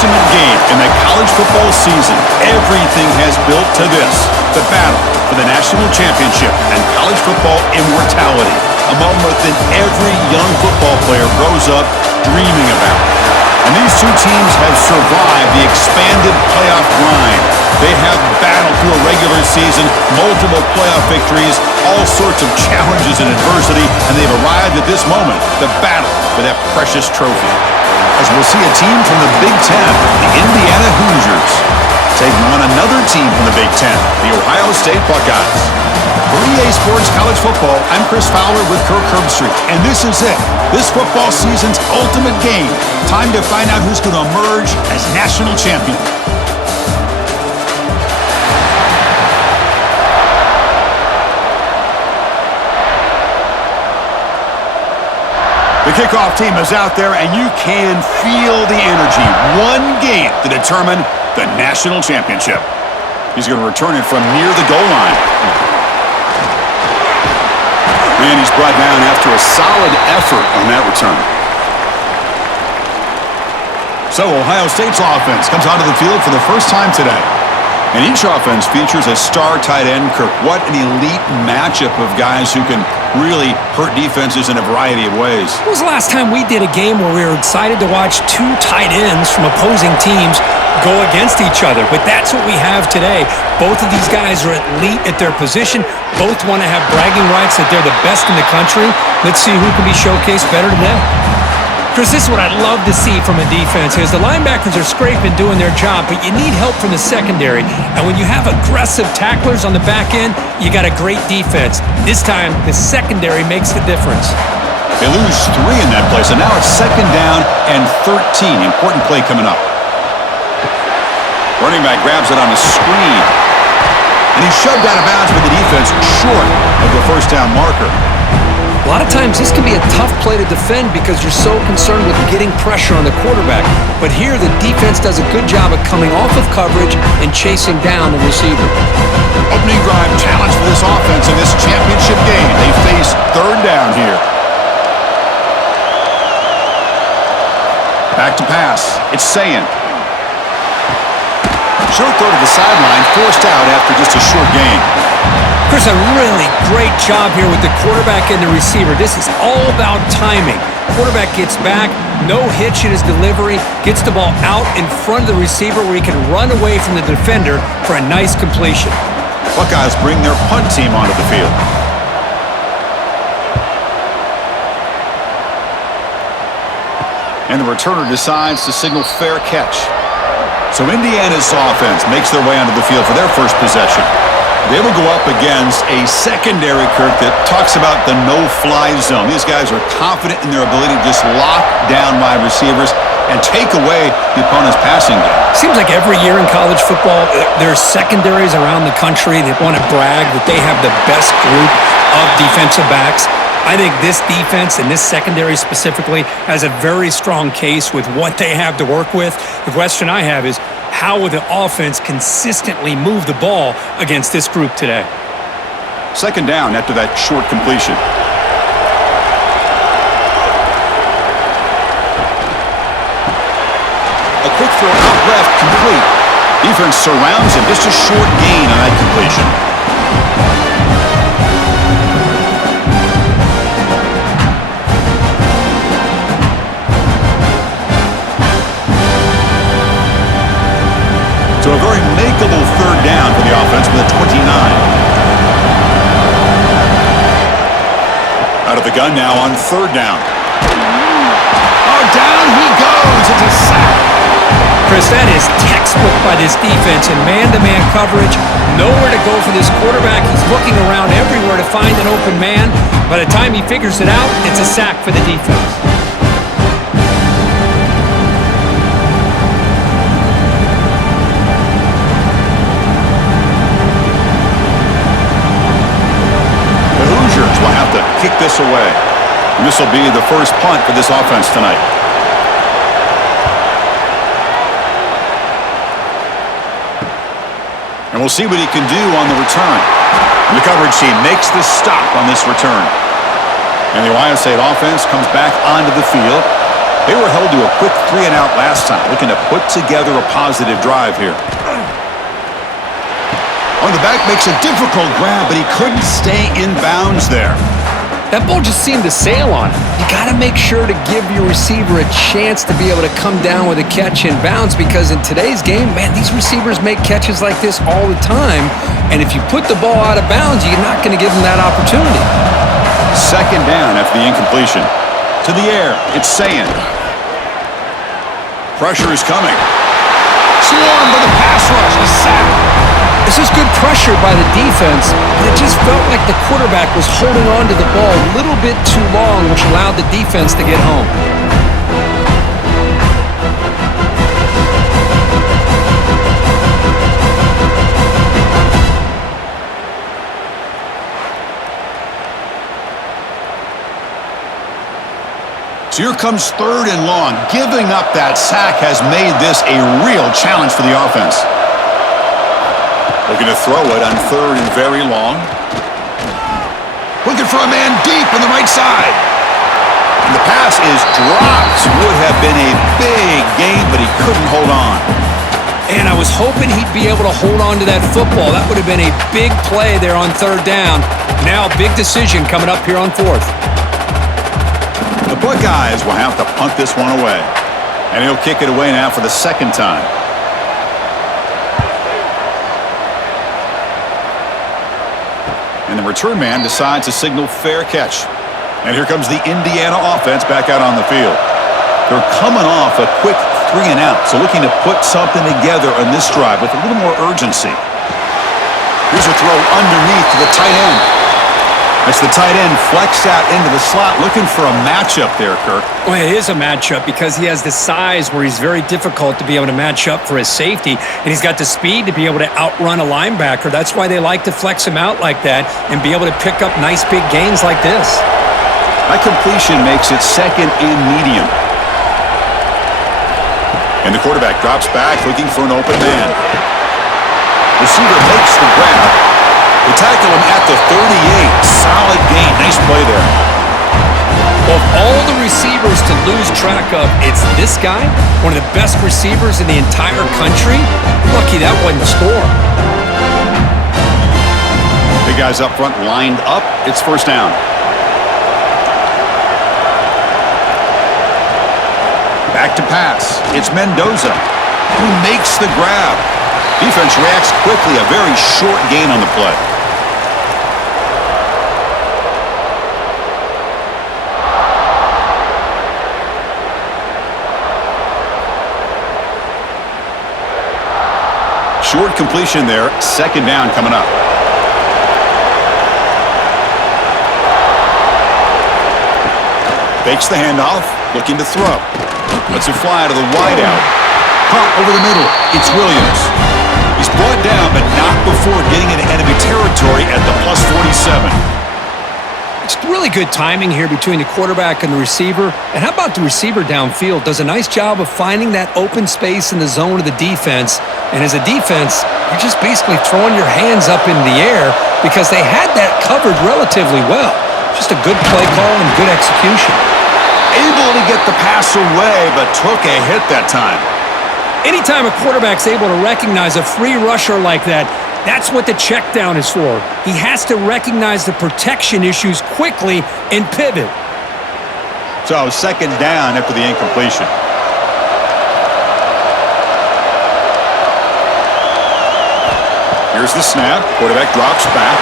ultimate game in the college football season. Everything has built to this, the battle for the national championship and college football immortality, a moment that every young football player grows up dreaming about. And these two teams have survived the expanded playoff grind. They have battled through a regular season, multiple playoff victories, all sorts of challenges and adversity, and they've arrived at this moment, the battle for that precious trophy. As we'll see a team from the Big Ten, the Indiana Hoosiers, taking on another team from the Big Ten, the Ohio State Buckeyes. For EA Sports College Football, I'm Chris Fowler with Kirk Herbstreit, and this is it. This football season's ultimate game. Time to find out who's going to emerge as national champion. The kickoff team is out there, and you can feel the energy. One game to determine the national championship. He's going to return it from near the goal line. And he's brought down after a solid effort on that return. So Ohio State's offense comes onto the field for the first time today. And each offense features a star tight end, Kirk. What an elite matchup of guys who can really hurt defenses in a variety of ways. When was the last time we did a game where we were excited to watch two tight ends from opposing teams go against each other? But that's what we have today. Both of these guys are elite at their position. Both want to have bragging rights that they're the best in the country. Let's see who can be showcased better today. Chris, this is what I love to see from a defense is the linebackers are scraping, doing their job, but you need help from the secondary. And when you have aggressive tacklers on the back end, you got a great defense. This time, the secondary makes the difference. They lose 3 in that play, so now it's 2nd down and 13. Important play coming up. Running back grabs it on a screen. And he's shoved out of bounds with the defense short of the first down marker. A lot of times this can be a tough play to defend because you're so concerned with getting pressure on the quarterback. But here the defense does a good job of coming off of coverage and chasing down the receiver. Opening drive challenge for this offense in this championship game. They face 3rd down here. Back to pass. It's Sayin. Short throw to the sideline, forced out after just a short gain. Chris, a really great job here with the quarterback and the receiver. This is all about timing. Quarterback gets back, no hitch in his delivery, gets the ball out in front of the receiver where he can run away from the defender for a nice completion. Buckeyes bring their punt team onto the field. And the returner decides to signal fair catch. So Indiana's offense makes their way onto the field for their first possession. They will go up against a secondary, Kirk, that talks about the no-fly zone. These guys are confident in their ability to just lock down wide receivers and take away the opponent's passing game. Seems like every year in college football, there's secondaries around the country that want to brag that they have the best group of defensive backs. I think this defense and this secondary specifically has a very strong case with what they have to work with. The question I have is, how will the offense consistently move the ball against this group today? 2nd down after that short completion. A quick throw out left, complete. Defense surrounds him, just a short gain on that completion. So a very makeable 3rd down for the offense with a 29. Out of the gun now on 3rd down. Oh, down he goes. It's a sack. Chris, that is textbook by this defense in man-to-man coverage. Nowhere to go for this quarterback. He's looking around everywhere to find an open man. By the time he figures it out, it's a sack for the defense. Will have to kick this away. And this will be the first punt for this offense tonight. And we'll see what he can do on the return. The coverage team makes the stop on this return. And the Ohio State offense comes back onto the field. They were held to a quick 3-and-out last time, looking to put together a positive drive here. On the back, makes a difficult grab, but he couldn't stay in bounds there. That ball just seemed to sail on him. You got to make sure to give your receiver a chance to be able to come down with a catch in bounds, because in today's game, man, these receivers make catches like this all the time. And if you put the ball out of bounds, you're not going to give them that opportunity. Second down after the incompletion. To the air, it's Sayin. Pressure is coming. Swarmed by the pass rush. A sack. This is good pressure by the defense, but it just felt like the quarterback was holding on to the ball a little bit too long, which allowed the defense to get home. So here comes 3rd and long. Giving up that sack has made this a real challenge for the offense. Looking to throw it on 3rd and very long. Looking for a man deep on the right side. And the pass is dropped. Would have been a big gain, but he couldn't hold on. And I was hoping he'd be able to hold on to that football. That would have been a big play there on 3rd down. Now a big decision coming up here on 4th. The Buckeyes will have to punt this one away. And he'll kick it away now for the 2nd time. And the return man decides to signal fair catch. And here comes the Indiana offense back out on the field. They're coming off a quick 3-and-out, so looking to put something together on this drive with a little more urgency. Here's a throw underneath to the tight end. That's the tight end flexed out into the slot, looking for a matchup there, Kirk. Well, it is a matchup because he has the size where he's very difficult to be able to match up for his safety, and he's got the speed to be able to outrun a linebacker. That's why they like to flex him out like that and be able to pick up nice big gains like this. That completion makes it 2nd and medium. And the quarterback drops back looking for an open man. Receiver makes the grab. They tackle him at the 38. Solid gain. Nice play there. Of all the receivers to lose track of, it's this guy, one of the best receivers in the entire country. Lucky that wasn't the score. Big guys up front lined up. It's 1st down. Back to pass. It's Mendoza who makes the grab. Defense reacts quickly. A very short gain on the play. Short completion there. 2nd down coming up. Fakes the handoff. Looking to throw. Lets it fly to the wideout. Pump over the middle. It's Williams. He's brought down, but not before getting into enemy territory at the +47. It's really good timing here between the quarterback and the receiver. And how about the receiver downfield? Does a nice job of finding that open space in the zone of the defense. And as a defense, you're just basically throwing your hands up in the air because they had that covered relatively well. Just a good play call and good execution. Able to get the pass away, but took a hit that time. Anytime a quarterback's able to recognize a free rusher like that, that's what the check down is for. He has to recognize the protection issues quickly and pivot. So 2nd down after the incompletion. Here's the snap. Quarterback drops back.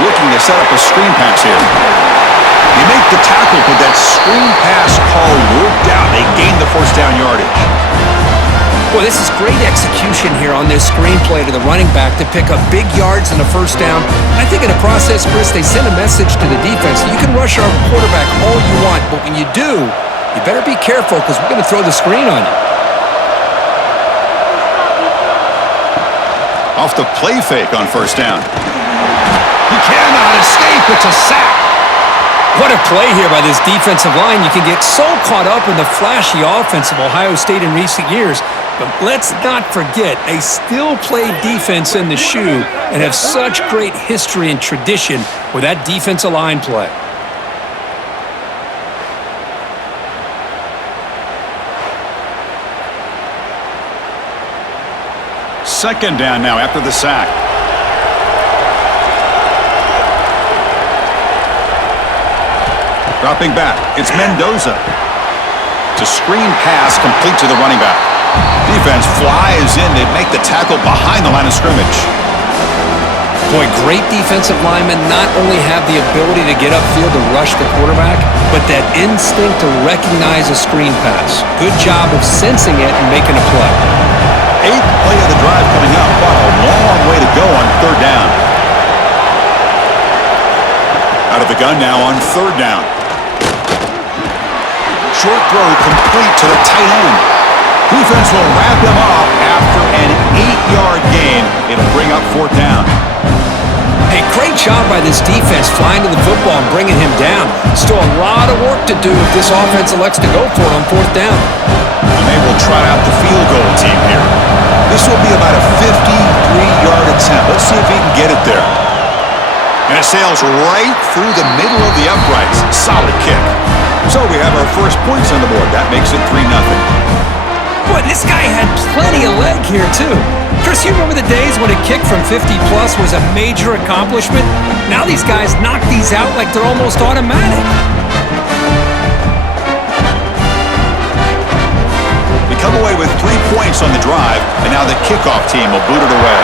Looking to set up a screen pass here. They make the tackle, but that screen pass call worked out. They gained the 1st down yardage. Well, this is great execution here on this screenplay to the running back to pick up big yards in the 1st down. I think in the process, Chris, they send a message to the defense. You can rush our quarterback all you want, but when you do, you better be careful because we're going to throw the screen on you. Off the play fake on 1st down. He cannot escape. It's a sack. What a play here by this defensive line. You can get so caught up in the flashy offense of Ohio State in recent years, but let's not forget, they still play defense in the shoe and have such great history and tradition with that defensive line play. Second down now after the sack. Dropping back, it's Mendoza. It's a screen pass complete to the running back. Defense flies in. They make the tackle behind the line of scrimmage. Boy, great defensive linemen not only have the ability to get upfield to rush the quarterback, but that instinct to recognize a screen pass. Good job of sensing it and making a play. Eighth play of the drive coming up, but a long way to go on third down. Out of the gun now on third down. Short throw complete to the tight end. Defense will wrap him up after an 8-yard gain. It'll bring up fourth down. Hey, great job by this defense flying to the football and bringing him down. Still a lot of work to do if this offense elects to go for it on fourth down. And they will trot out the field goal team here. This will be about a 53-yard attempt. Let's see if he can get it there. And it sails right through the middle of the uprights. Solid kick. So we have our first points on the board. That makes it 3-0. Boy, this guy had plenty of leg here, too. Chris, you remember the days when a kick from 50-plus was a major accomplishment? Now these guys knock these out like they're almost automatic. They come away with 3 points on the drive, and now the kickoff team will boot it away.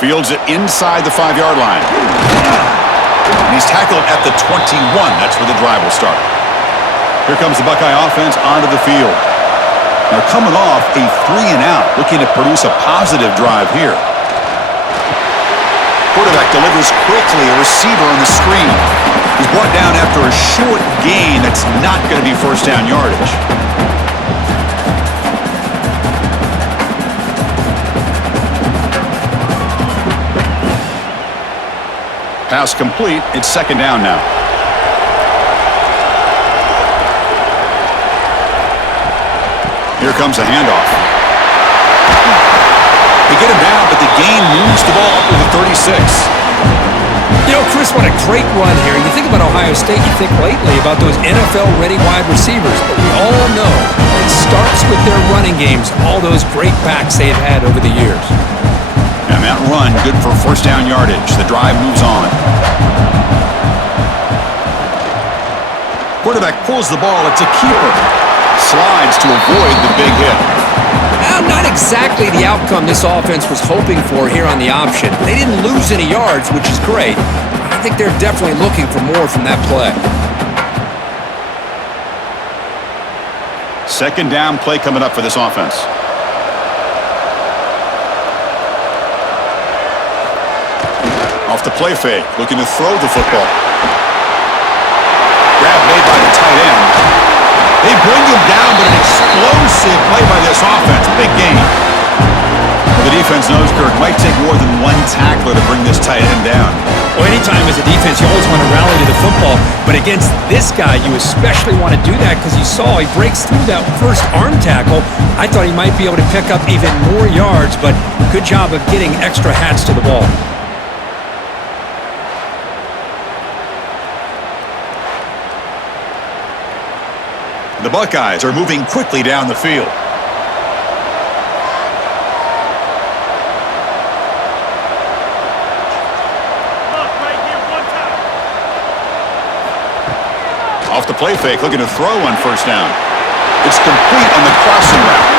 Fields it inside the 5-yard line. And he's tackled at the 21. That's where the drive will start. Here comes the Buckeye offense onto the field. They're coming off a 3-and-out, looking to produce a positive drive here. Quarterback delivers quickly, a receiver on the screen. He's brought down after a short gain that's not going to be first down yardage. Pass complete. It's second down now. Here comes a handoff. They get him down, but the gain moves the ball up to the 36. You know, Chris, what a great run here. You think about Ohio State, you think lately about those NFL-ready wide receivers. But we all know it starts with their running games, all those great backs they've had over the years. And that run, good for first down yardage. The drive moves on. Quarterback pulls the ball. It's a keeper. Slides to avoid the big hit. Well, not exactly the outcome this offense was hoping for here on the option. They didn't lose any yards, which is great. I think they're definitely looking for more from that play. Second down play coming up for this offense. Off the play fake, looking to throw the football. Grab made by the tight end. They bring him down, but an explosive play by this offense. Big gain. The defense knows, Kirk, might take more than one tackler to bring this tight end down. Well, anytime as a defense, you always want to rally to the football. But against this guy, you especially want to do that because you saw he breaks through that first arm tackle. I thought he might be able to pick up even more yards, but good job of getting extra hats to the ball. The Buckeyes are moving quickly down the field. Off the play fake, looking to throw on first down. It's complete on the crossing route.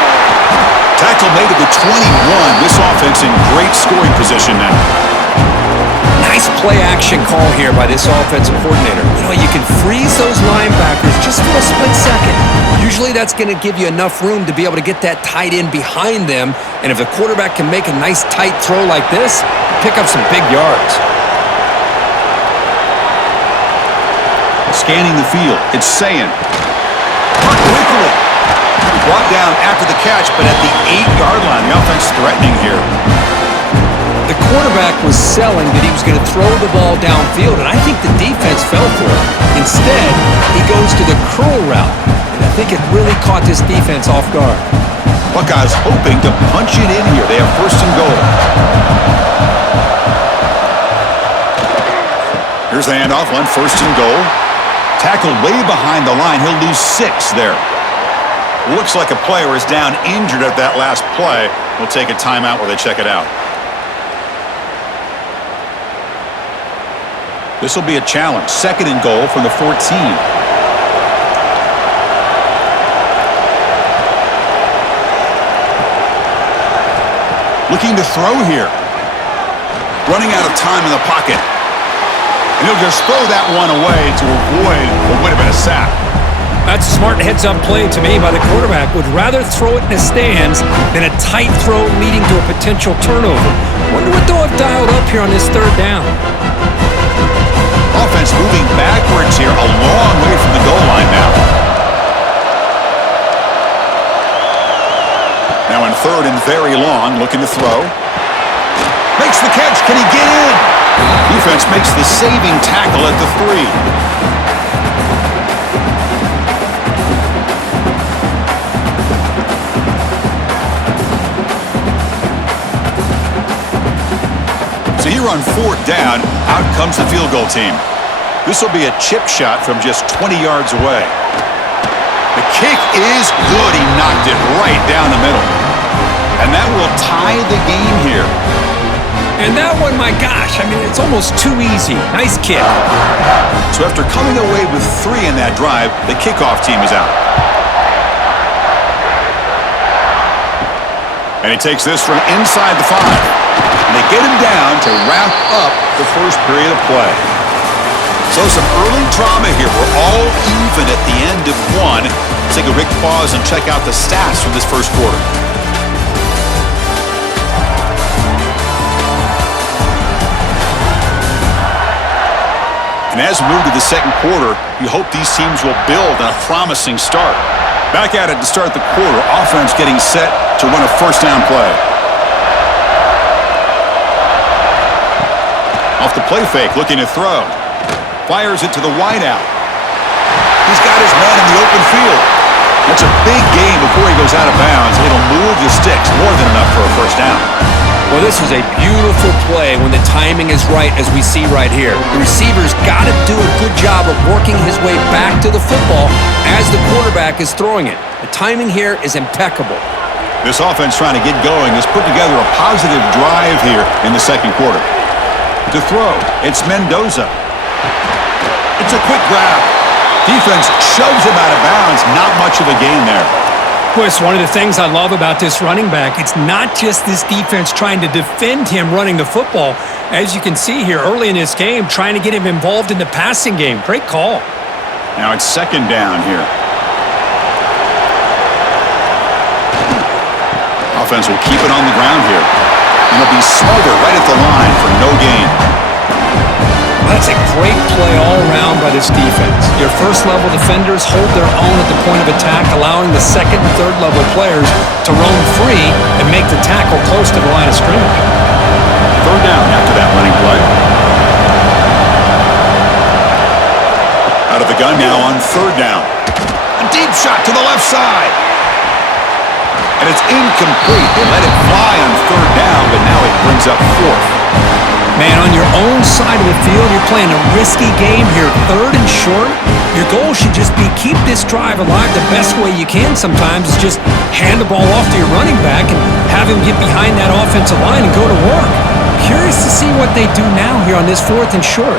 Tackle made at the 21. This offense in great scoring position now. Nice play-action call here by this offensive coordinator. You know, you can freeze those linebackers just for a split second. Usually that's going to give you enough room to be able to get that tight end behind them. And if the quarterback can make a nice tight throw like this, pick up some big yards. Scanning the field, it's Sayin. Quickly. Brought down after the catch, but at the 8-yard line, the offense threatening here. The quarterback was selling that he was going to throw the ball downfield, and I think the defense fell for it. Instead, he goes to the curl route, and I think it really caught this defense off guard. Buckeyes hoping to punch it in here. They have first and goal. Here's the handoff on first and goal. Tackled way behind the line. He'll lose 6 there. Looks like a player is down injured at that last play. We'll take a timeout while they check it out. This will be a challenge. 2nd and goal from the 14. Looking to throw here. Running out of time in the pocket. And he'll just throw that one away to avoid what would have been a sack. That's a smart heads-up play to me by the quarterback. Would rather throw it in the stands than a tight throw leading to a potential turnover. Wonder what they'll have dialed up here on this 3rd down. Offense moving backwards here, a long way from the goal line now. Now in 3rd and very long, looking to throw. Makes the catch. Can he get in? Defense makes the saving tackle at the 3. So here on 4th down, out comes the field goal team. This will be a chip shot from just 20 yards away. The kick is good. He knocked it right down the middle. And that will tie the game here. And that one, my gosh, I mean, it's almost too easy. Nice kick. So after coming away with 3 in that drive, the kickoff team is out. And he takes this from inside the 5. And they get him down to wrap up the first period of play. So some early drama here. We're all even at the end of 1. Let's take a quick pause and check out the stats from this first quarter. And as we move to the second quarter, you hope these teams will build on a promising start. Back at it to start the quarter, offense getting set to run a 1st down play. Off the play fake, looking to throw. Fires it to the wideout. He's got his man in the open field. That's a big gain before he goes out of bounds. It'll move the sticks, more than enough for a 1st down. Well, this is a beautiful play when the timing is right, as we see right here. The receiver's got to do a good job of working his way back to the football as the quarterback is throwing it. The timing here is impeccable. This offense trying to get going has put together a positive drive here in the second quarter. To throw, it's Mendoza. It's a quick grab. Defense shoves him out of bounds. Not much of a gain there. It's one of the things I love about this running back. It's not just this defense trying to defend him running the football. As you can see here early in this game, trying to get him involved in the passing game. Great call. Now it's 2nd down here. Offense will keep it on the ground here. And it'll be smothered right at the line for no gain. That's a great play all around by this defense. Your first-level defenders hold their own at the point of attack, allowing the 2nd and 3rd-level players to roam free and make the tackle close to the line of scrimmage. 3rd down after that running play. Out of the gun now on 3rd down. A deep shot to the left side. And it's incomplete. They let it fly on 3rd down, but now it brings up 4th. Man, on your own side of the field, you're playing a risky game here. 3rd and short. Your goal should just be keep this drive alive the best way you can sometimes is just hand the ball off to your running back and have him get behind that offensive line and go to work. Curious to see what they do now here on this 4th and short.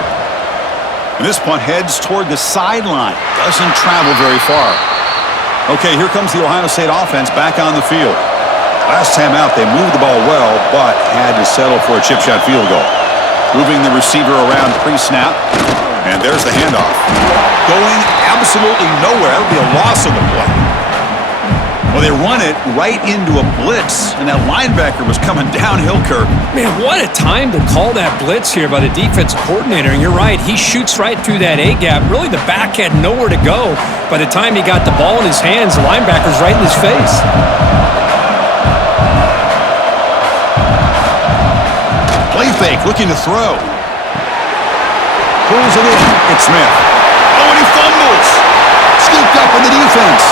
And this punt heads toward the sideline. Doesn't travel very far. Okay, here comes the Ohio State offense back on the field. Last time out, they moved the ball well, but had to settle for a chip shot field goal. Moving the receiver around pre-snap. And there's the handoff. Going absolutely nowhere. That'll be a loss of the play. Well, they run it right into a blitz, and that linebacker was coming downhill, Kirk. Man, what a time to call that blitz here by the defense coordinator. And you're right, he shoots right through that A-gap. Really, the back had nowhere to go. By the time he got the ball in his hands, the linebacker's right in his face. Play fake, looking to throw. Pulls it in. It's Smith. Oh, and he fumbles. Scooped up in the defense.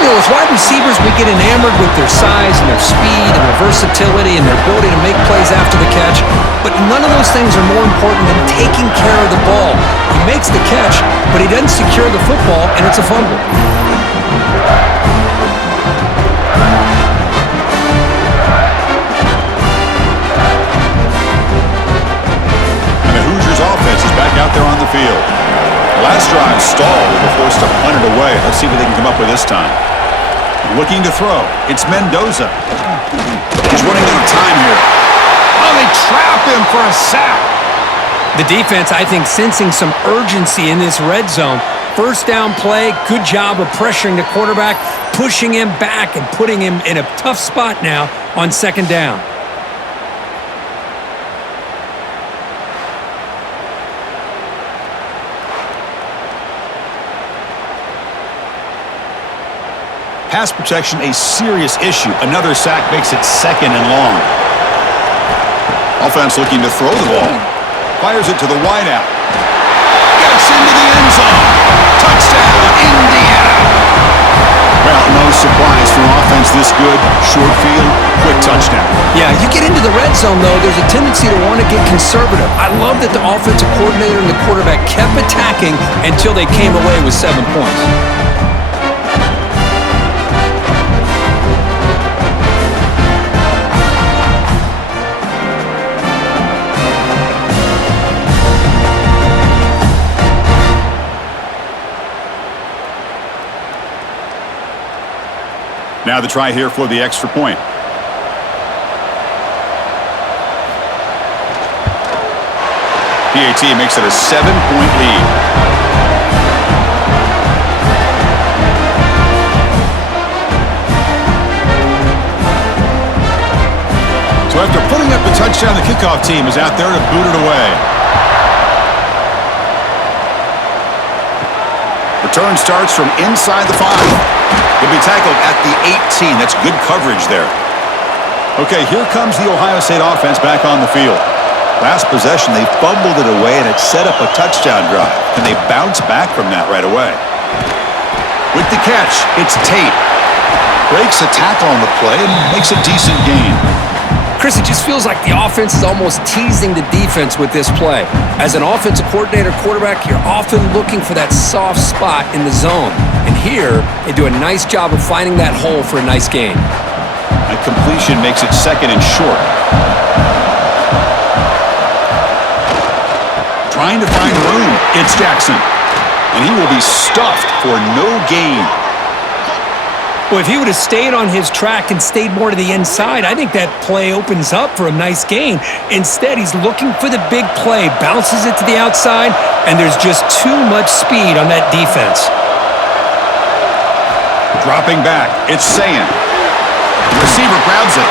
You know, as wide receivers, we get enamored with their size and their speed and their versatility and their ability to make plays after the catch, but none of those things are more important than taking care of the ball. He makes the catch, but he doesn't secure the football, and it's a fumble. field. Last drive stalled. They were forced to punt it away. Let's see what they can come up with this time. Looking to throw. It's Mendoza. He's running out of time here. Oh, they trap him for a sack. The defense, I think, sensing some urgency in this red zone. First down play, good job of pressuring the quarterback, pushing him back and putting him in a tough spot now on second down. Pass protection, a serious issue. Another sack makes it second and long. Offense looking to throw the ball. Fires it to the wideout. Gets into the end zone. Touchdown, Indiana. Well, no surprise for offense this good. Short field, quick touchdown. Yeah, you get into the red zone, though, there's a tendency to want to get conservative. I love that the offensive coordinator and the quarterback kept attacking until they came away with 7 points. Now the try here for the extra point. PAT makes it a 7-point lead. So after putting up the touchdown, the kickoff team is out there to boot it away. Return starts from inside the 5. He'll be tackled at the 18. That's good coverage there. Okay, here comes the Ohio State offense back on the field. Last possession, they fumbled it away, and it set up a touchdown drive. Can they bounce back from that right away? With the catch, it's Tate. Breaks a tackle on the play and makes a decent gain. Chris, it just feels like the offense is almost teasing the defense with this play. As an offensive coordinator quarterback, you're often looking for that soft spot in the zone. And here, they do a nice job of finding that hole for a nice gain. A completion makes it second and short. Trying to find room. It's Jackson. And he will be stuffed for no gain. Well, if he would have stayed on his track and stayed more to the inside, I think that play opens up for a nice gain. Instead, he's looking for the big play, bounces it to the outside, and there's just too much speed on that defense. Dropping back, it's Sayan. The receiver grabs it.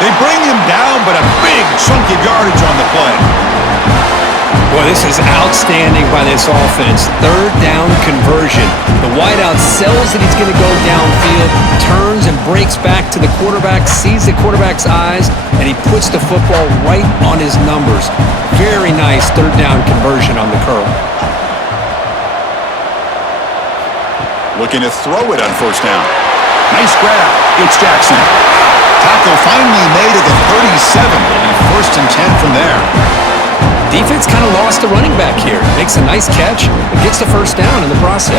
They bring him down, but a big chunk of yardage on the play. Well, this is outstanding by this offense. Third down conversion. The wideout sells that he's going to go downfield, turns and breaks back to the quarterback, sees the quarterback's eyes, and he puts the football right on his numbers. Very nice third down conversion on the curl. Looking to throw it on first down. Nice grab. It's Jackson. Tackle finally made at the 37. It'll be first and 10 from there. Defense kind of lost the running back here. Makes a nice catch and gets the first down in the process.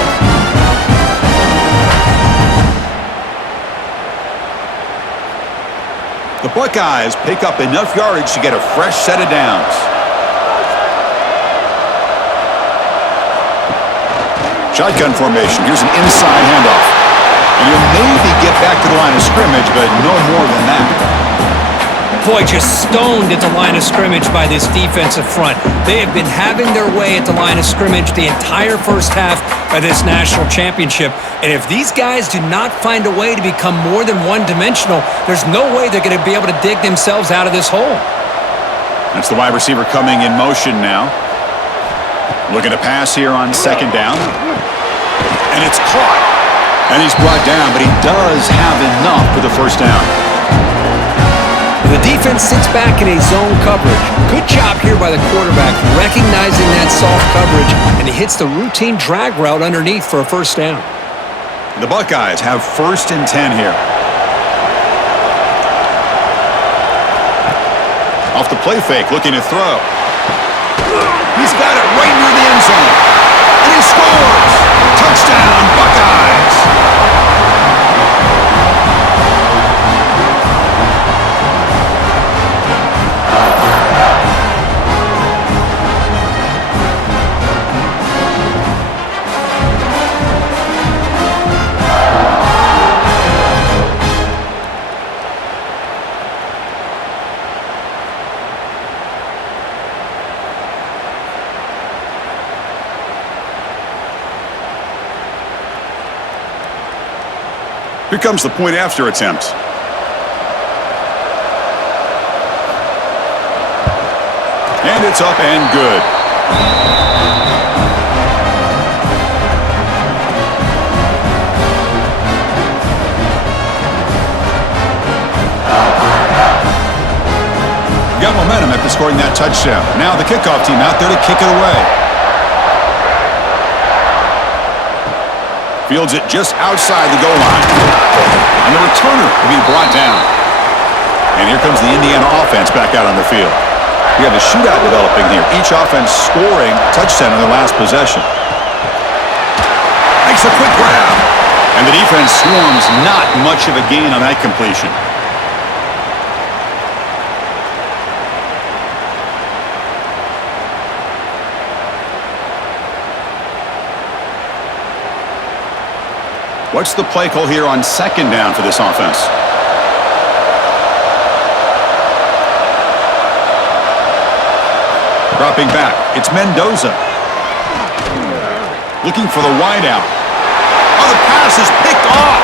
The Buckeyes pick up enough yardage to get a fresh set of downs. Shotgun formation. Here's an inside handoff. And you'll maybe get back to the line of scrimmage, but no more than that. Boy, just stoned at the line of scrimmage by this defensive front. They have been having their way at the line of scrimmage the entire first half of this national championship. And if these guys do not find a way to become more than one-dimensional, there's no way they're going to be able to dig themselves out of this hole. That's the wide receiver coming in motion now. Looking to pass here on second down. And it's caught. And he's brought down, but he does have enough for the first down. The defense sits back in a zone coverage. Good job here by the quarterback, recognizing that soft coverage, and he hits the routine drag route underneath for a first down. The Buckeyes have first and 10 here. Off the play fake, looking to throw. He's got it right near the end zone. And he scores! Touchdown, Buckeyes! Here comes the point after attempt. And it's up and good. Got momentum after scoring that touchdown. Now the kickoff team out there to kick it away. Fields it just outside the goal line. And the returner will be brought down. And here comes the Indiana offense back out on the field. We have a shootout developing here. Each offense scoring a touchdown in their last possession. Makes a quick grab. And the defense swarms. Not much of a gain on that completion. What's the play call here on second down for this offense? Dropping back, it's Mendoza. Looking for the wideout. Oh, the pass is picked off.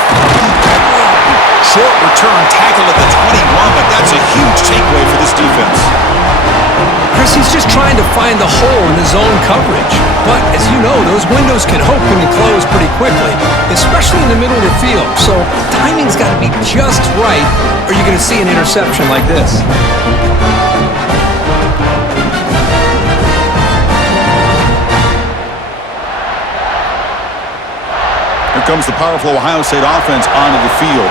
Short return tackle at the 21, but that's a huge takeaway for this defense. Chris, he's just trying to find the hole in the zone coverage. But, as you know, those windows can open and close pretty quickly, especially in the middle of the field. So, timing's got to be just right, or you're going to see an interception like this. Here comes the powerful Ohio State offense onto the field.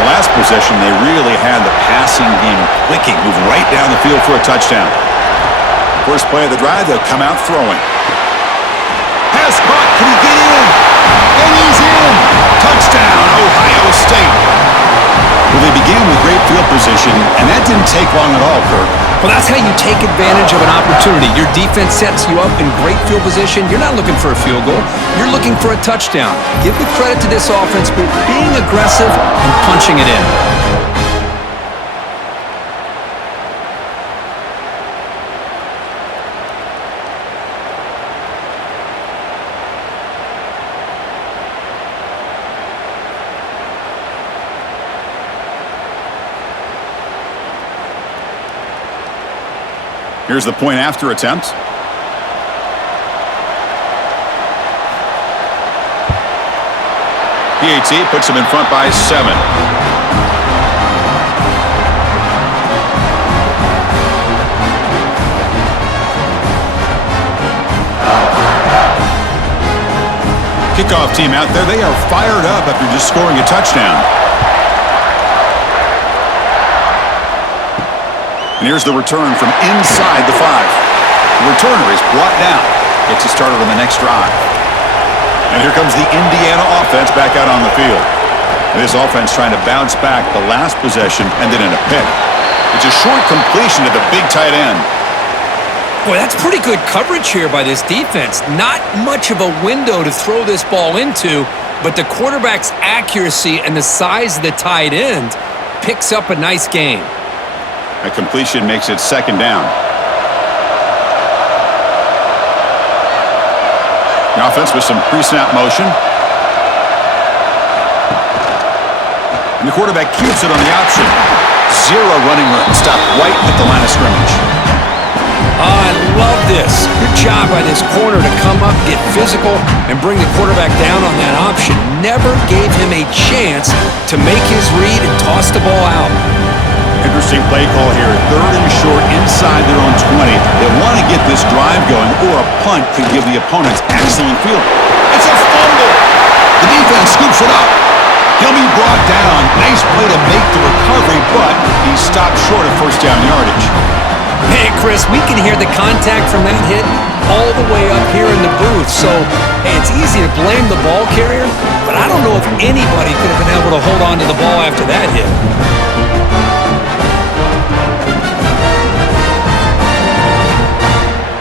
The last possession, they really had the passing game clicking, move right down the field for a touchdown. First play of the drive, they'll come out throwing. Pass caught, can he get in? And he's in! Touchdown, Ohio State. Well, they began with great field position, and that didn't take long at all, Kirk. Well, that's how you take advantage of an opportunity. Your defense sets you up in great field position. You're not looking for a field goal. You're looking for a touchdown. Give the credit to this offense for being aggressive and punching it in. Here's the point after attempt. PAT puts him in front by 7. Kickoff team out there, they are fired up after just scoring a touchdown. And here's the return from inside the 5. The returner is brought down. Gets us started on the next drive. And here comes the Indiana offense back out on the field. This offense trying to bounce back the last possession and then in a pick. It's a short completion to the big tight end. Boy, that's pretty good coverage here by this defense. Not much of a window to throw this ball into, but the quarterback's accuracy and the size of the tight end picks up a nice game. A completion makes it second down. The offense with some pre-snap motion. And the quarterback keeps it on the option. Zero running room. Stopped right at the line of scrimmage. Oh, I love this. Good job by this corner to come up, get physical, and bring the quarterback down on that option. Never gave him a chance to make his read and toss the ball out. Interesting play call here. 3rd and short inside their own 20. They want to get this drive going, or a punt could give the opponents excellent field. It's a fumble. The defense scoops it up. He'll be brought down. Nice play to make the recovery, but he stopped short of first down yardage. Man, Chris, we can hear the contact from that hit all the way up here in the booth. So, hey, it's easy to blame the ball carrier, but I don't know if anybody could have been able to hold on to the ball after that hit.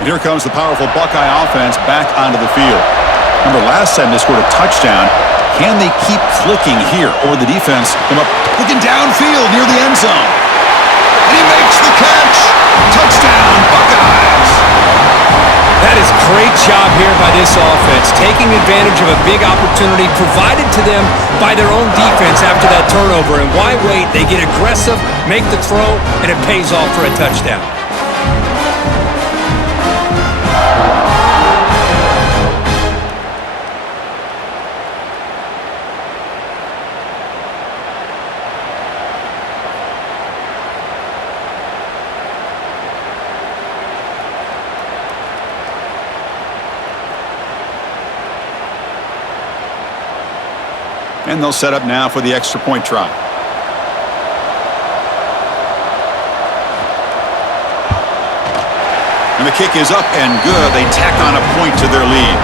And here comes the powerful Buckeye offense back onto the field. Remember, last time they scored a touchdown. Can they keep clicking here? Or the defense come up looking downfield near the end zone. And he makes the catch. Touchdown, Buckeyes. That is great job here by this offense, taking advantage of a big opportunity provided to them by their own defense after that turnover. And why wait? They get aggressive, make the throw, and it pays off for a touchdown. And they'll set up now for the extra point try. And the kick is up and good. They tack on a point to their lead.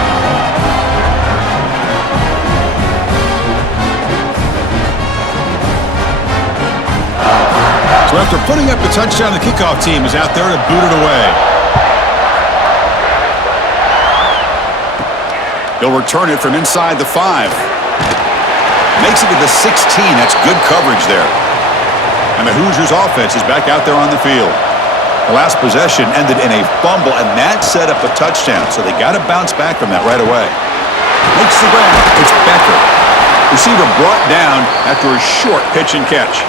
So after putting up the touchdown, the kickoff team is out there to boot it away. He'll return it from inside the 5. Makes it to the 16. That's good coverage there. And the Hoosiers offense is back out there on the field. The last possession ended in a fumble, and that set up a touchdown. So they got to bounce back from that right away. Makes the grab. It's Becker. Receiver brought down after a short pitch and catch.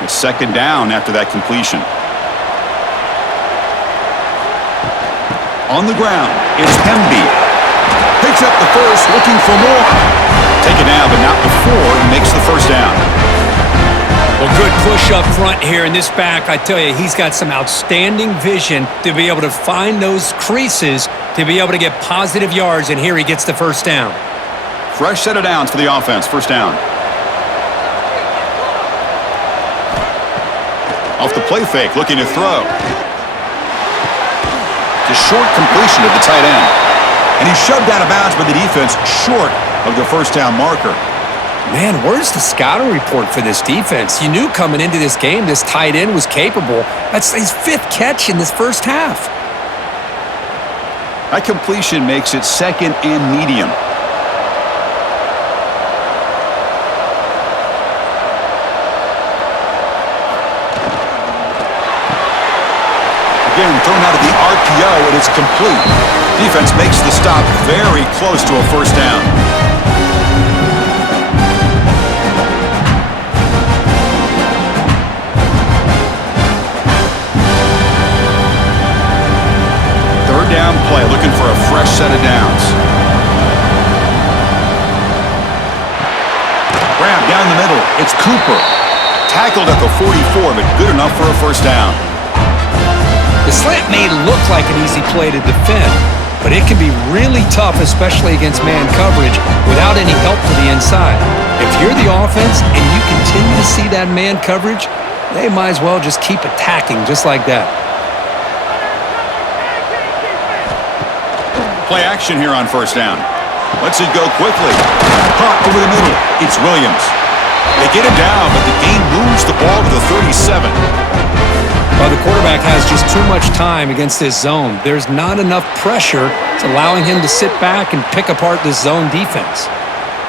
It's second down after that completion. On the ground, it's Hemby. Picks up the first, looking for more. Take it down, but not before he makes the first down. Well, good push up front here in this back. I tell you, he's got some outstanding vision to be able to find those creases, to be able to get positive yards, and here he gets the first down. Fresh set of downs for the offense, first down. Off the play fake, looking to throw. Just short completion to the tight end. And he's shoved out of bounds by the defense short of the first down marker. Man, where's the scouting report for this defense? You knew coming into this game this tight end was capable. That's his 5th catch in this first half. That completion makes it second and medium. Again, thrown out of the RPO, and it's complete. Defense makes the stop very close to a first down. Third down play, looking for a fresh set of downs. Grab down the middle. It's Cooper. Tackled at the 44, but good enough for a first down. The slant may look like an easy play to defend, but it can be really tough, especially against man coverage, without any help to the inside. If you're the offense and you continue to see that man coverage, they might as well just keep attacking just like that. Play action here on first down. Lets it go quickly. Caught over the middle. It's Williams. They get it down, but the game moves the ball to the 37. Well, the quarterback has just too much time against this zone. There's not enough pressure. It's allowing him to sit back and pick apart this zone defense.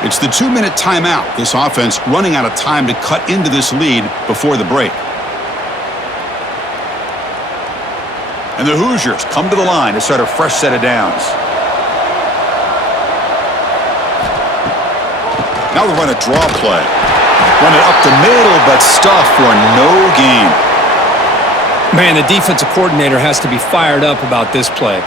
It's the 2-minute timeout. This offense running out of time to cut into this lead before the break. And the Hoosiers come to the line to start a fresh set of downs. Now they run a draw play. Run it up the middle, but stuffed for no gain. Man, the defensive coordinator has to be fired up about this play.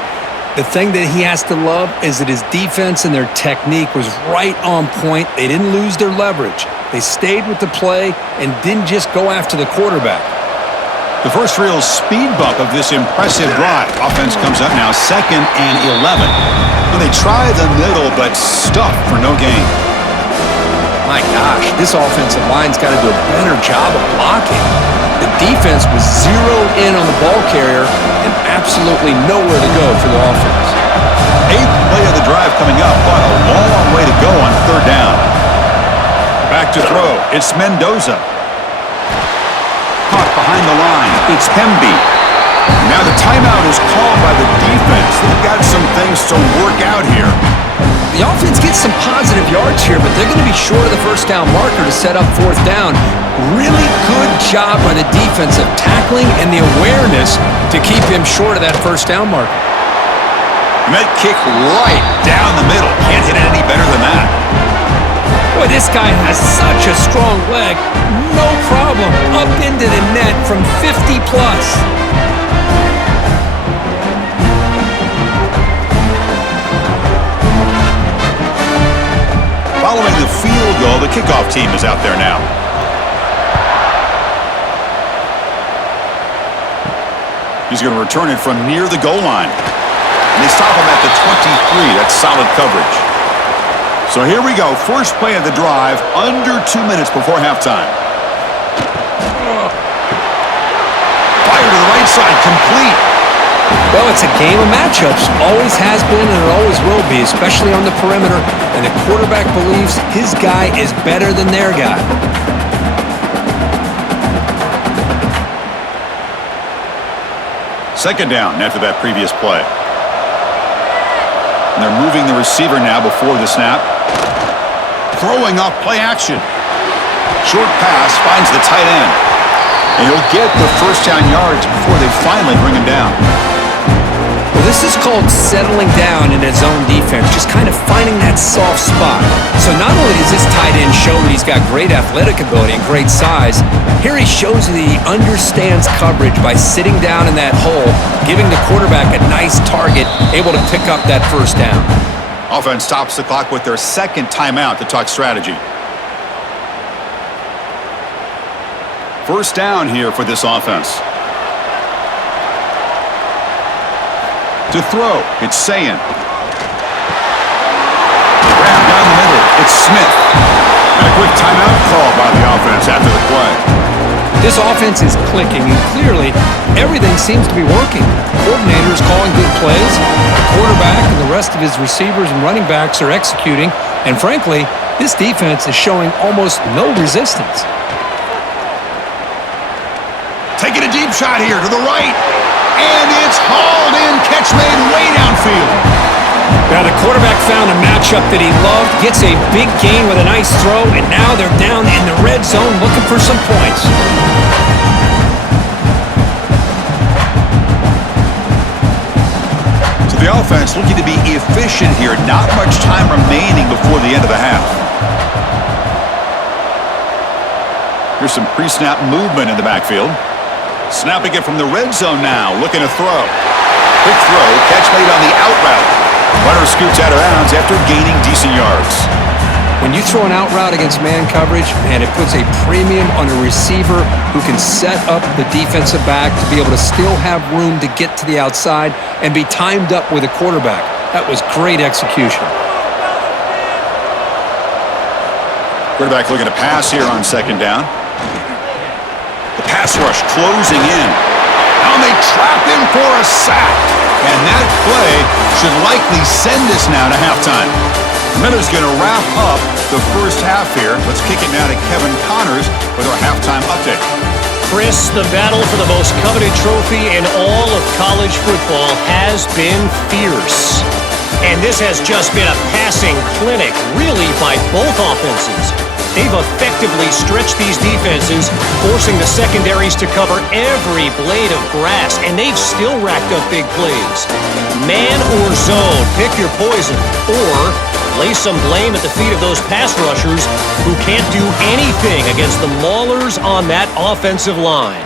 The thing that he has to love is that his defense and their technique was right on point. They didn't lose their leverage. They stayed with the play and didn't just go after the quarterback. The first real speed bump of this impressive drive. Offense comes up now, 2nd and 11. Well, they try the middle, but stuffed for no gain. My gosh, this offensive line's got to do a better job of blocking. The defense was zeroed in on the ball carrier and absolutely nowhere to go for the offense. 8th play of the drive coming up, but a long way to go on third down. Back to throw. It's Mendoza. Caught behind the line. It's Hemby. Now the timeout is called by the defense. They've got some things to work out here. The offense gets some positive yards here, but they're going to be short of the first down marker to set up fourth down. Really good job by the defense of tackling and the awareness to keep him short of that first down marker. And that kick right down the middle. Can't hit it any better than that. Boy, this guy has such a strong leg. No problem. Up into the net from 50 plus. Following the field goal, the kickoff team is out there now. He's going to return it from near the goal line. And they stop him at the 23. That's solid coverage. So here we go. First play of the drive, under 2 minutes before halftime. Fire to the right side, complete. Well, it's a game of matchups. Always has been and it always will be, especially on the perimeter. And the quarterback believes his guy is better than their guy. Second down after that previous play. And they're moving the receiver now before the snap. Throwing off play action. Short pass finds the tight end. And he'll get the first down yards before they finally bring him down. Well, this is called settling down in his own defense, just kind of finding that soft spot. So not only does this tight end show that he's got great athletic ability and great size, here he shows that he understands coverage by sitting down in that hole, giving the quarterback a nice target, able to pick up that first down. Offense stops the clock with their second timeout to talk strategy. First down here for this offense. To throw, it's Sayin. Grab down the middle, it's Smith. And a quick timeout call by the offense after the play. This offense is clicking, and clearly everything seems to be working. The coordinator is calling good plays. The quarterback and the rest of his receivers and running backs are executing. And frankly, this defense is showing almost no resistance. Taking a deep shot here to the right. And it's hauled in. Catch made way downfield. Now the quarterback found a matchup that he loved, gets a big gain with a nice throw, and now they're down in the red zone looking for some points. So the offense looking to be efficient here. Not much time remaining before the end of the half. Here's some pre-snap movement in the backfield. Snapping it from the red zone now, looking to throw. Quick throw, catch made on the out route. Runner scoots out of bounds after gaining decent yards. When you throw an out route against man coverage, man, it puts a premium on a receiver who can set up the defensive back to be able to still have room to get to the outside and be timed up with a quarterback. That was great execution. Quarterback looking to pass here on second down. The pass rush closing in. And they trap him for a sack. And that play should likely send us now to halftime. Miller's going to wrap up the first half here. Let's kick it now to Kevin Connors with our halftime update. Chris, the battle for the most coveted trophy in all of college football has been fierce. And this has just been a passing clinic, really, by both offenses. They've effectively stretched these defenses, forcing the secondaries to cover every blade of grass, and they've still racked up big plays. Man or zone, pick your poison, or lay some blame at the feet of those pass rushers who can't do anything against the maulers on that offensive line.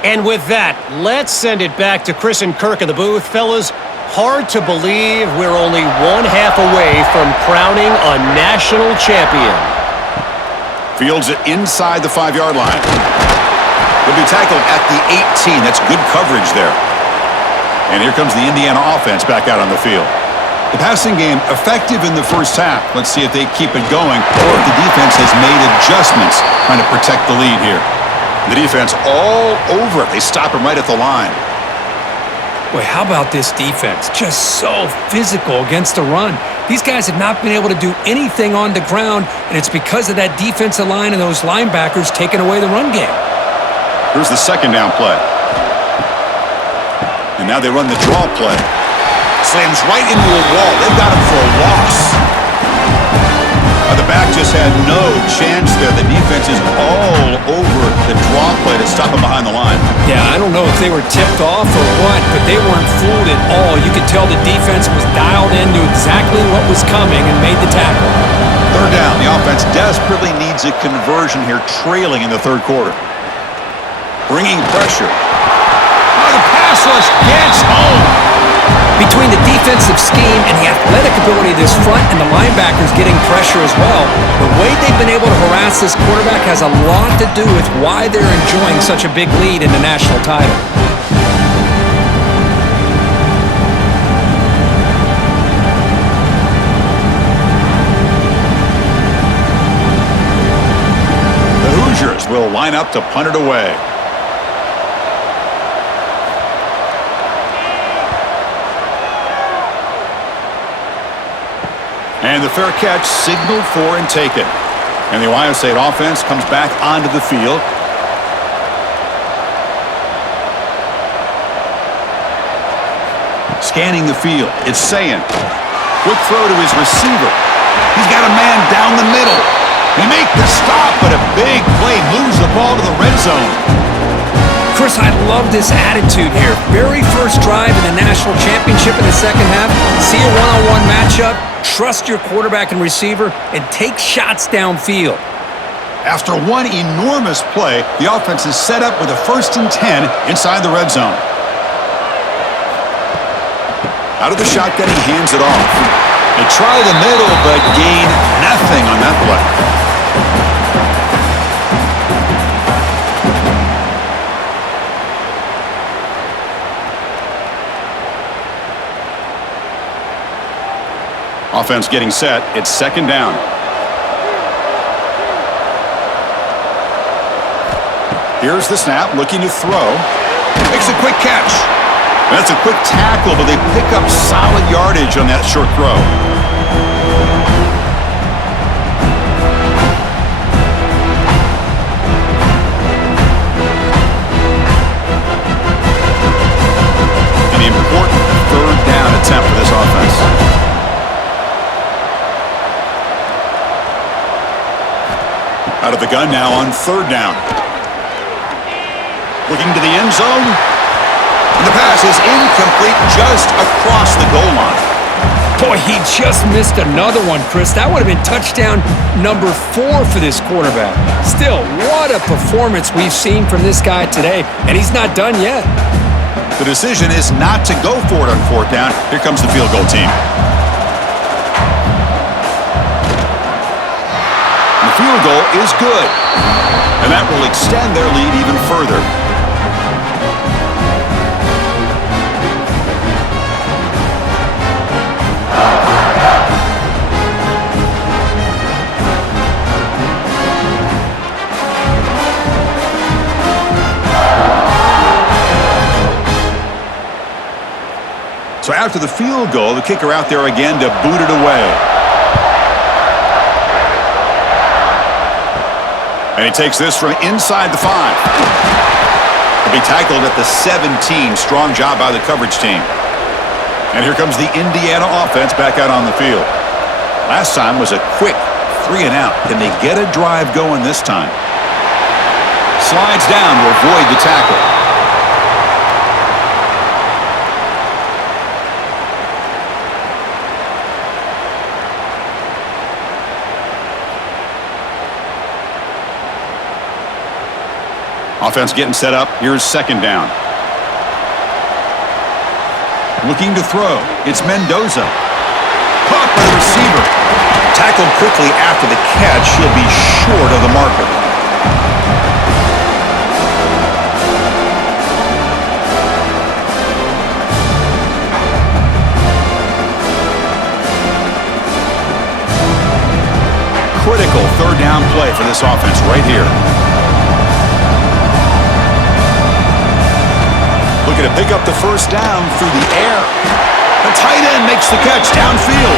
And with that, let's send it back to Chris and Kirk in the booth. Fellas, hard to believe we're only one half away from crowning a national champion. Fields it inside the 5-yard line. He'll be tackled at the 18. That's good coverage there. And here comes the Indiana offense back out on the field. The passing game effective in the first half. Let's see if they keep it going or if the defense has made adjustments trying to protect the lead here. The defense all over it. They stop him right at the line. Boy, how about this defense? Just so physical against the run. These guys have not been able to do anything on the ground, and it's because of that defensive line and those linebackers taking away the run game. Here's the second down play. And now they run the draw play. Slams right into a wall. They've got him for a loss. The back just had no chance there. The defense is all over the draw play to stop him behind the line. Yeah, I don't know if they were tipped off or what, but they weren't fooled at all. You could tell the defense was dialed in, knew exactly what was coming, and made the tackle. Third down. The offense desperately needs a conversion here, trailing in the third quarter. Bringing pressure. Oh, the pass rush gets home. Between the defensive scheme and the athletic ability of this front and the linebackers getting pressure as well, the way they've been able to harass this quarterback has a lot to do with why they're enjoying such a big lead in the national title. The Hoosiers will line up to punt it away. And the fair catch signaled for and taken. And the Ohio State offense comes back onto the field. Scanning the field. It's Sayin. Quick throw to his receiver. He's got a man down the middle. They make the stop, but a big play moves the ball to the red zone. Chris, I love this attitude here. Very first drive in the national championship in the second half. See a one-on-one matchup, trust your quarterback and receiver, and take shots downfield. After one enormous play, the offense is set up with a 1st and 10 inside the red zone. Out of the shotgun, he hands it off. They try the middle, but gain nothing on that play. Offense getting set. It's 2nd down. Here's the snap, looking to throw. Makes a quick catch. That's a quick tackle, but they pick up solid yardage on that short throw. An important 3rd down attempt for this offense. Out of the gun now on 3rd down. Looking to the end zone. And the pass is incomplete just across the goal line. Boy, he just missed another one, Chris. That would have been touchdown number 4 for this quarterback. Still, what a performance we've seen from this guy today, and he's not done yet. The decision is not to go for it on 4th down. Here comes the field goal team. Field goal is good, and that will extend their lead even further. So after the field goal, the kicker out there again to boot it away. And he takes this from inside the 5. He'll be tackled at the 17. Strong job by the coverage team. And here comes the Indiana offense back out on the field. Last time was a quick 3 and out. Can they get a drive going this time? Slides down to avoid the tackle. Offense getting set up. Here's 2nd down. Looking to throw. It's Mendoza. Caught by the receiver. Tackled quickly after the catch. He'll be short of the marker. Critical 3rd down play for this offense right here. Looking to pick up the 1st down through the air. The tight end makes the catch downfield.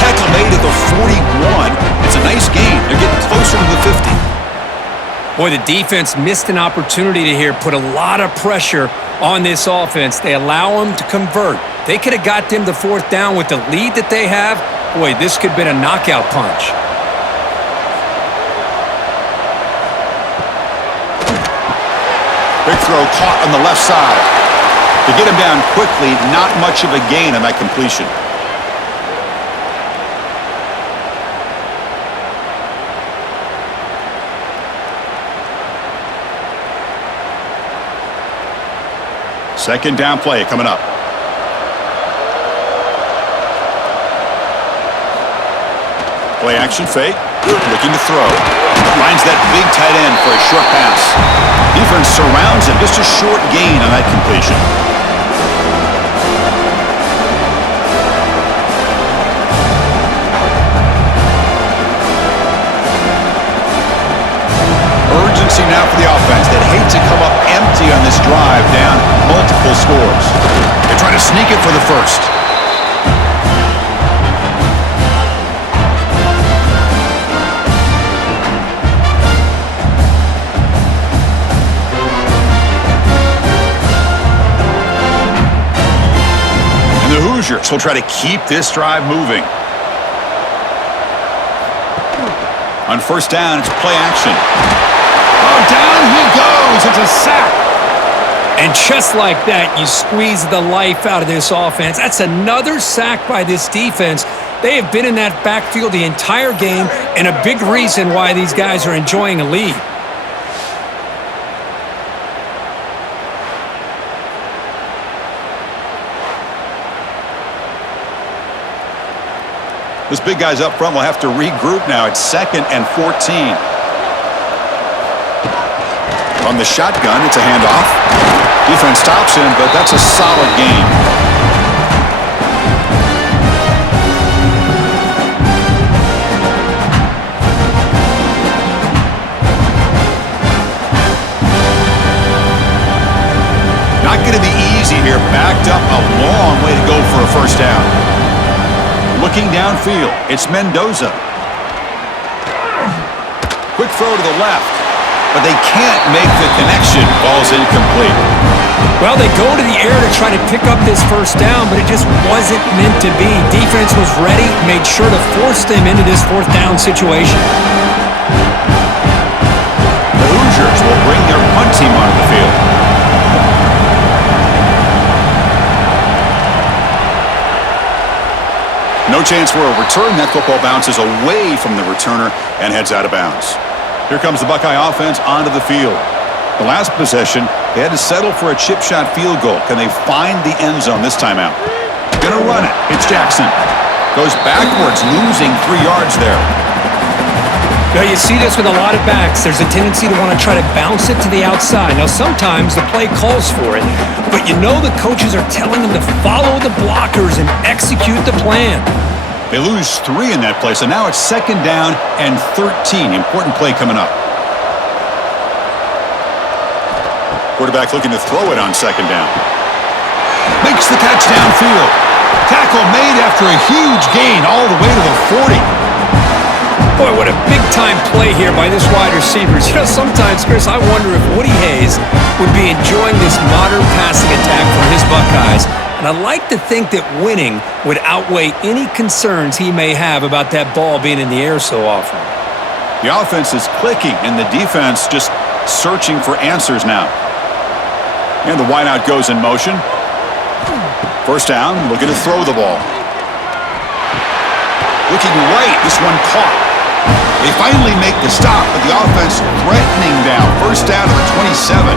Tackle made at the 41. It's a nice gain. They're getting closer to the 50. Boy, the defense missed an opportunity to here, put a lot of pressure on this offense. They allow them to convert. they could have got them the fourth down with the lead that they have. Boy, this could have been a knockout punch. Big throw caught on the left side. To get him down quickly, not much of a gain on that completion. Second down play coming up. Play action fake. Looking to throw. Finds that big tight end for a short pass. Defense surrounds him. Just a short gain on that completion. Urgency now for the offense. They'd hate to come up empty on this drive, down multiple scores. They try to sneak it for the first. And the Hoosiers will try to keep this drive moving. On first down, it's play action. Oh, down he goes. It's a sack. And just like that, you squeeze the life out of this offense. That's another sack by this defense. They have been in that backfield the entire game, and a big reason why these guys are enjoying a lead. This big guy's up front will have to regroup now. It's 2nd and 14. On the shotgun, it's a handoff. Defense stops him, but that's a solid game. Not going to be easy here. Backed up a long way to go for a first down. Looking downfield, it's Mendoza. Quick throw to the left, but they can't make the connection. Ball's incomplete. Well, they go to the air to try to pick up this first down, but it just wasn't meant to be. Defense was ready, made sure to force them into this fourth down situation. The Hoosiers will bring their punt team onto the field. No chance for a return. That football bounces away from the returner and heads out of bounds. Here comes the Buckeye offense onto the field. The last possession, they had to settle for a chip shot field goal. Can they find the end zone this time out? Gonna run it. It's Jackson. Goes backwards, losing 3 yards there. Now, you see this with a lot of backs. There's a tendency to want to try to bounce it to the outside. Now, sometimes the play calls for it, but you know the coaches are telling them to follow the blockers and execute the plan. They lose 3 in that play, so now it's 2nd down and 13. Important play coming up. Quarterback looking to throw it on 2nd down. Makes the catch downfield. Tackle made after a huge gain all the way to the 40. Boy, what a big-time play here by this wide receivers. You know, sometimes, Chris, I wonder if Woody Hayes would be enjoying this modern passing attack from his Buckeyes. And I like to think that winning would outweigh any concerns he may have about that ball being in the air so often. The offense is clicking, and the defense just searching for answers now. And the wideout goes in motion. First down, looking to throw the ball. Looking right, this one caught. They finally make the stop, but the offense threatening down. First down to the 27.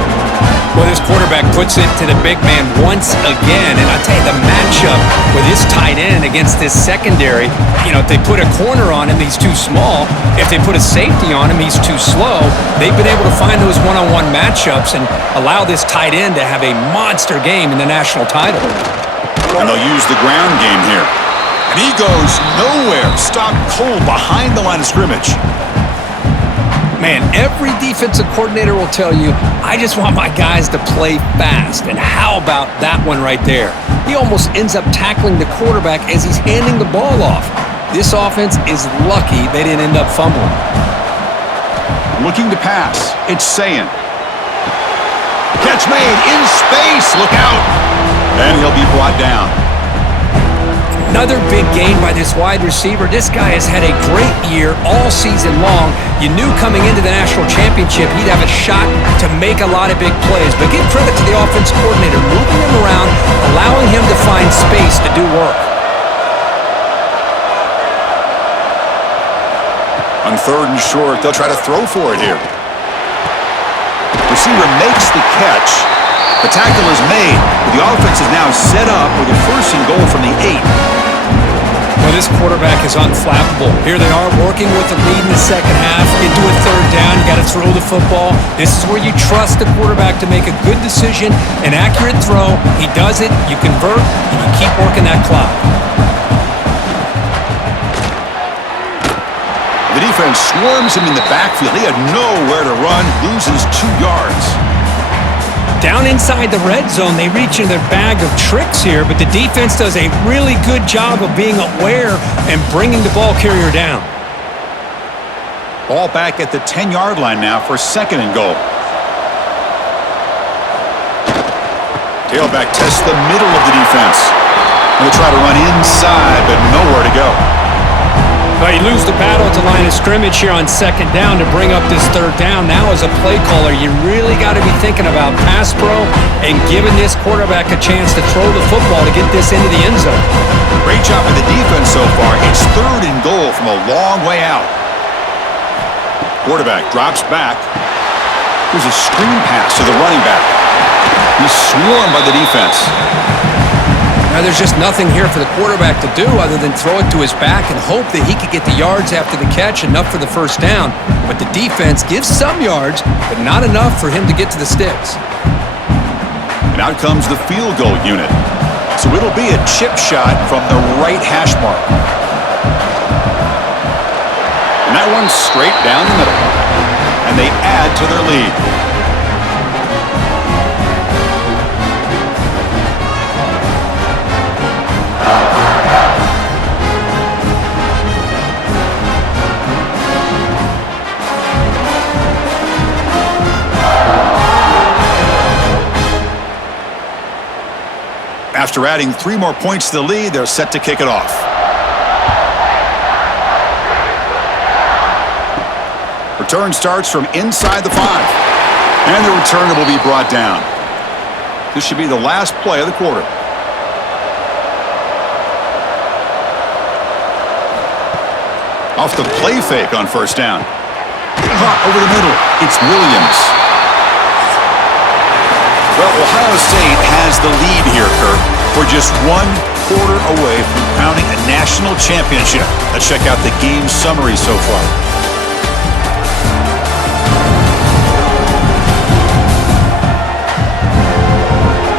Well, this quarterback puts it to the big man once again. And I tell you, the matchup with his tight end against this secondary, you know, if they put a corner on him, he's too small. If they put a safety on him, he's too slow. They've been able to find those one-on-one matchups and allow this tight end to have a monster game in the national title. And they'll use the ground game here. And he goes nowhere. Stopped cold behind the line of scrimmage. Man, every defensive coordinator will tell you, I just want my guys to play fast. And how about that one right there? He almost ends up tackling the quarterback as he's handing the ball off. This offense is lucky they didn't end up fumbling. Looking to pass. It's Sayin. Catch made in space. Look out. And he'll be brought down. Another big gain by this wide receiver. This guy has had a great year all season long. You knew coming into the national championship he'd have a shot to make a lot of big plays. But give credit to the offense coordinator, moving him around, allowing him to find space to do work. On 3rd and short, they'll try to throw for it here. Receiver makes the catch. The tackle is made. The offense is now set up with a 1st and goal from the 8. Well, this quarterback is unflappable. Here they are working with the lead in the second half. Into a 3rd down, you got to throw the football. This is where you trust the quarterback to make a good decision, an accurate throw. He does it, you convert, and you keep working that clock. The defense swarms him in the backfield. He had nowhere to run, loses 2 yards. Down inside the red zone, they reach in their bag of tricks here, but the defense does a really good job of being aware and bringing the ball carrier down. Ball back at the 10-yard line now for 2nd and goal. Tailback tests the middle of the defense. Going to try to run inside, but nowhere to go. Well, you lose the battle at the line of scrimmage here on 2nd down to bring up this 3rd down. Now as a play caller, you really got to be thinking about pass pro and giving this quarterback a chance to throw the football to get this into the end zone. Great job by the defense so far. It's 3rd and goal from a long way out. Quarterback drops back. Here's a screen pass to the running back. He's swarmed by the defense. Now, there's just nothing here for the quarterback to do other than throw it to his back and hope that he could get the yards after the catch, enough for the 1st down. But the defense gives some yards, but not enough for him to get to the sticks. And out comes the field goal unit. So it'll be a chip shot from the right hash mark. And that one's straight down the middle. And they add to their lead. After adding 3 more points to the lead, they're set to kick it off. Return starts from inside the 5. And the returner will be brought down. This should be the last play of the quarter. Off the play fake on 1st down. Caught over the middle. It's Williams. Well, Ohio State has the lead here, Kirk. We're just 1 quarter away from crowning a national championship. Let's check out the game summary so far.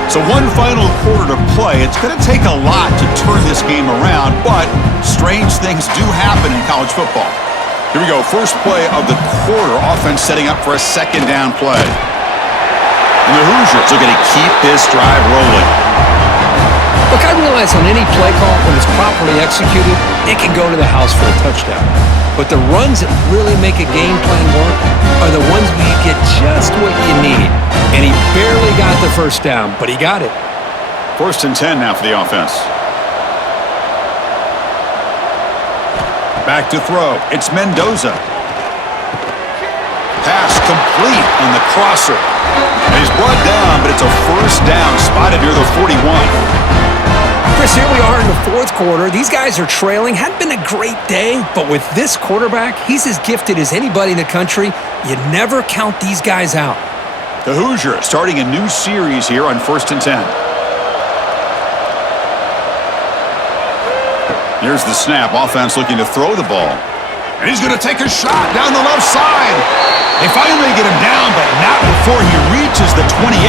So 1 final quarter to play. It's going to take a lot to turn this game around, but strange things do happen in college football. Here we go. First play of the quarter. Offense setting up for a 2nd down play. And the Hoosiers are going to keep this drive rolling. Look, I realize on any play call, when it's properly executed, it can go to the house for a touchdown. But the runs that really make a game plan work are the ones where you get just what you need. And he barely got the 1st down, but he got it. 1st and 10 now for the offense. Back to throw. It's Mendoza. Pass complete on the crosser. And he's brought down, but it's a 1st down spotted near the 41. Chris, here we are in the 4th quarter. These guys are trailing. Hadn't been a great day, but with this quarterback, he's as gifted as anybody in the country. You never count these guys out. The Hoosiers starting a new series here on 1st and 10. Here's the snap. Offense looking to throw the ball. And he's going to take a shot down the left side. They finally get him down, but not before he reaches the 28.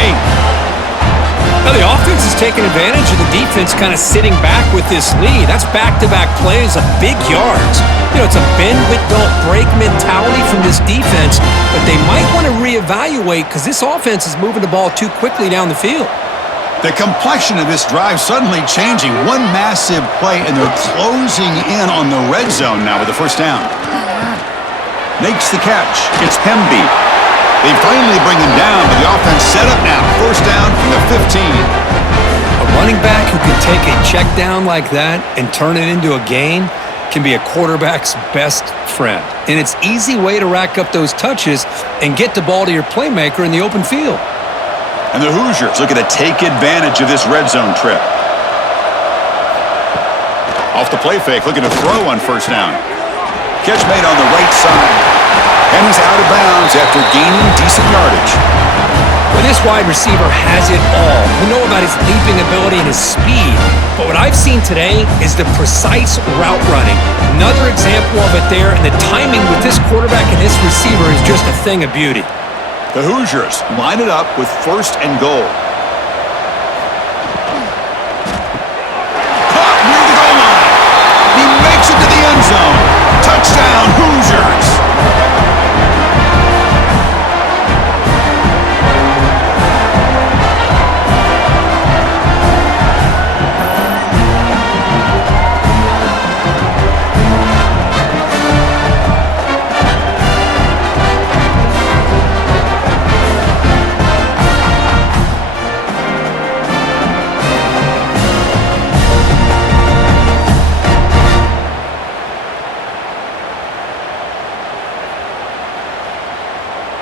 Now the offense is taking advantage of the defense kind of sitting back with this lead. That's back-to-back plays of big yards. You know, it's a bend-but-don't-break mentality from this defense, but they might want to reevaluate because this offense is moving the ball too quickly down the field. The complexion of this drive suddenly changing. One massive play, and they're closing in on the red zone now with the 1st down. Makes the catch. It's Hemby. They finally bring him down, but the offense set up now. 1st down from the 15. A running back who can take a check down like that and turn it into a gain can be a quarterback's best friend. And it's an easy way to rack up those touches and get the ball to your playmaker in the open field. And the Hoosiers looking to take advantage of this red zone trip. Off the play fake, looking to throw on first down. Catch made on the right side. And he's out of bounds after gaining decent yardage. Well, this wide receiver has it all. We know about his leaping ability and his speed, but what I've seen today is the precise route running. Another example of it there, and the timing with this quarterback and this receiver is just a thing of beauty. The Hoosiers line it up with first and goal. Caught near the goal line. He makes it to the end zone. Touchdown, Hoosiers.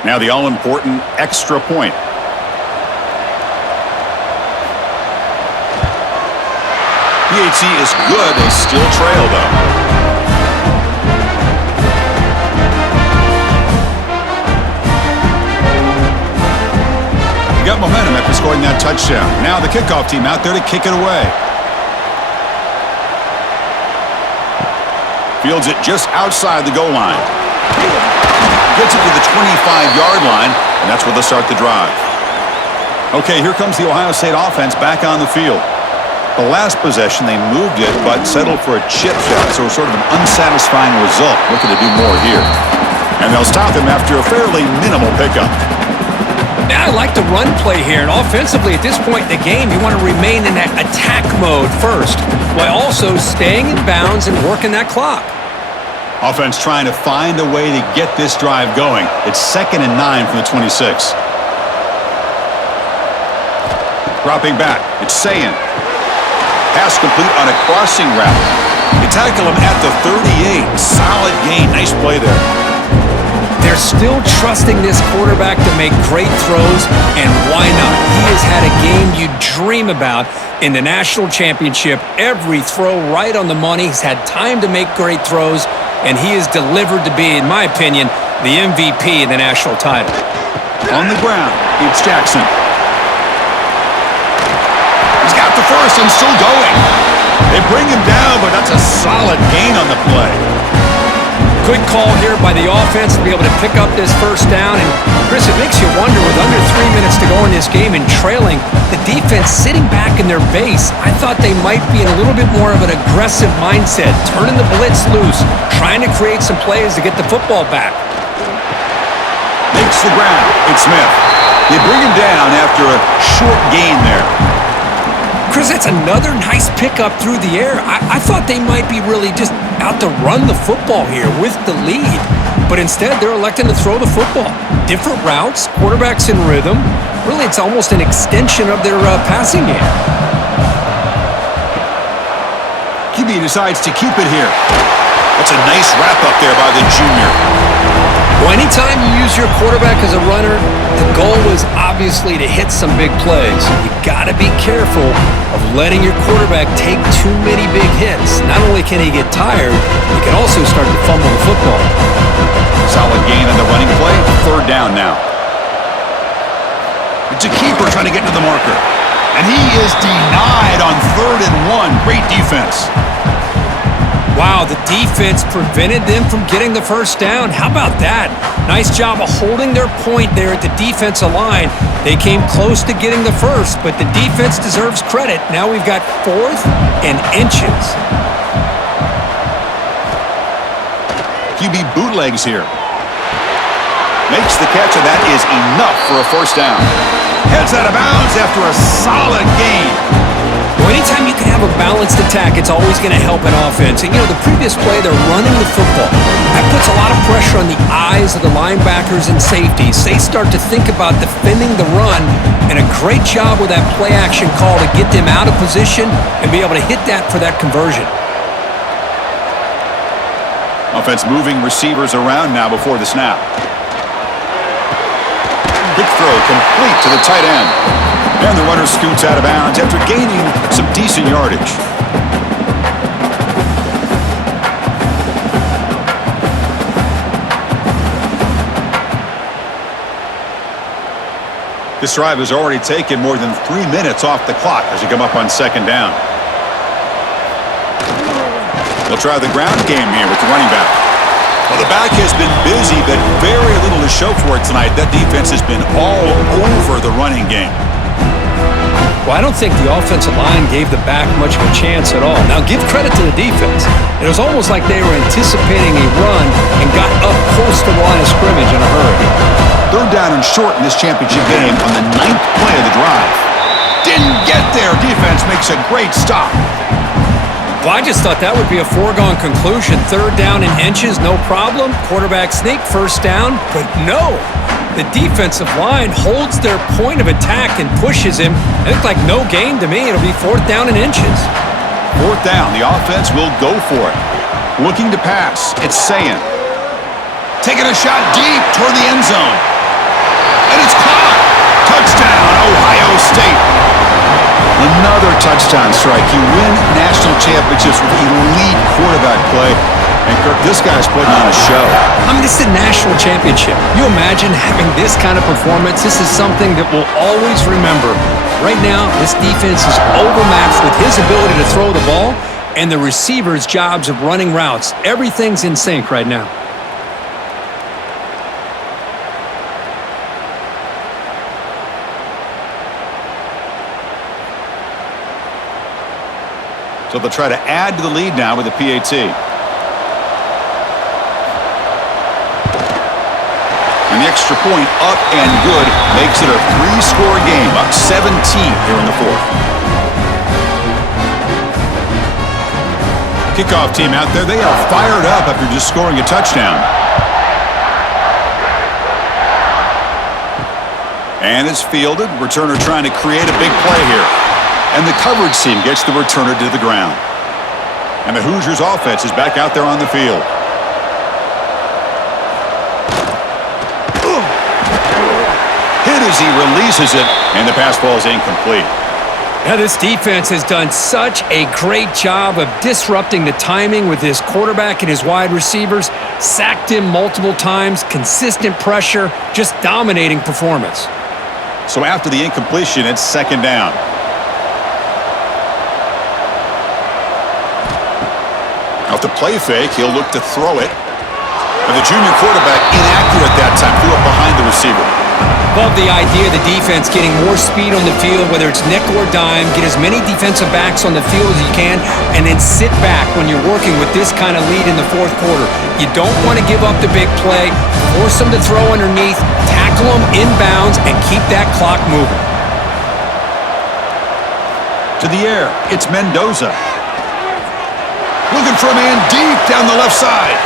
Now the all-important extra point. PHC is good. They still trail, though. They got momentum after scoring that touchdown. Now the kickoff team out there to kick it away. Fields it just outside the goal line. Gets it to the 25-yard line, and that's where they'll start the drive. Okay, here comes the Ohio State offense back on the field. The last possession, they moved it, but settled for a chip shot, so sort of an unsatisfying result. Looking to do more here. And they'll stop him after a fairly minimal pickup. Now I like the run play here, and offensively at this point in the game, you want to remain in that attack mode first, while also staying in bounds and working that clock. Offense trying to find a way to get this drive going. It's 2nd and 9 from the 26. Dropping back, it's Sayin. Pass complete on a crossing route. They tackle him at the 38. Solid gain, nice play there. They're still trusting this quarterback to make great throws, and why not? He has had a game you dream about in the national championship. Every throw right on the money. He's had time to make great throws, and he is delivered to be, in my opinion, the MVP of the national title. On the ground, it's Jackson. He's got the first and still going. They bring him down, but that's a solid gain on the play. Good call here by the offense to be able to pick up this first down. And, Chris, it makes you wonder, with under 3 minutes to go in this game and trailing, the defense sitting back in their base, I thought they might be in a little bit more of an aggressive mindset, turning the blitz loose, trying to create some plays to get the football back. Makes the ground. It's Smith. They bring him down after a short gain there. Chris, that's another nice pickup through the air. I thought they might be really just out to run the football here with the lead. But instead, they're electing to throw the football. Different routes, quarterbacks in rhythm. Really, it's almost an extension of their passing game. QB decides to keep it here. That's a nice wrap-up there by the junior. Well, anytime you use your quarterback as a runner, the goal is obviously to hit some big plays. You got to be careful of letting your quarterback take too many big hits. Not only can he get tired, he can also start to fumble the football. Solid gain on the running play. 3rd down now. It's a keeper trying to get to the marker. And he is denied on 3rd and 1. Great defense. Wow, the defense prevented them from getting the first down. How about that? Nice job of holding their point there at the defensive line. They came close to getting the first, but the defense deserves credit. Now we've got 4th and inches. QB bootlegs here. Makes the catch, and that is enough for a first down. Heads out of bounds after a solid gain. Well, anytime you can have a balanced attack, it's always going to help an offense. And, the previous play, they're running the football. That puts a lot of pressure on the eyes of the linebackers and safeties. They start to think about defending the run, and a great job with that play-action call to get them out of position and be able to hit that for that conversion. Offense moving receivers around now before the snap. Quick throw complete to the tight end. And the runner scoots out of bounds after gaining some decent yardage. This drive has already taken more than 3 minutes off the clock as you come up on second down. They'll try the ground game here with the running back. Well, the back has been busy, but very little to show for it tonight. That defense has been all over the running game. Well, I don't think the offensive line gave the back much of a chance at all. Now, give credit to the defense. It was almost like they were anticipating a run and got up close to the line of scrimmage in a hurry. Third down and short in this championship game on the 9th play of the drive. Didn't get there. Defense makes a great stop. Well, I just thought that would be a foregone conclusion. Third down and inches, no problem. Quarterback sneak, first down. But no, the defensive line holds their point of attack and pushes him. It looked like no gain to me. It'll be fourth down and inches. Fourth down, the offense will go for it. Looking to pass, it's Sayin. Taking a shot deep toward the end zone. And it's caught. Touchdown, Ohio State. Another touchdown strike. You win national championships with elite quarterback play. And, Kirk, this guy's putting on a show. I mean, this is a national championship. You imagine having this kind of performance? This is something that we'll always remember. Right now, this defense is overmatched with his ability to throw the ball and the receivers' jobs of running routes. Everything's in sync right now. So they'll try to add to the lead now with a PAT. And the extra point up and good makes it a 3-score game, up 17 here in the fourth. Kickoff team out there, they are fired up after just scoring a touchdown. And it's fielded. Returner trying to create a big play here. And the coverage team gets the returner to the ground. And the Hoosiers offense is back out there on the field. Hit as he releases it, and the pass ball is incomplete. Now, this defense has done such a great job of disrupting the timing with his quarterback and his wide receivers. Sacked him multiple times, consistent pressure, just dominating performance. So after the incompletion, it's second down. Off the play fake, he'll look to throw it. And the junior quarterback inaccurate that time, threw it behind the receiver. Love the idea of the defense getting more speed on the field, whether it's nickel or dime, get as many defensive backs on the field as you can, and then sit back when you're working with this kind of lead in the fourth quarter. You don't want to give up the big play, force them to throw underneath, tackle them inbounds, and keep that clock moving. To the air, it's Mendoza. Looking for a man deep down the left side.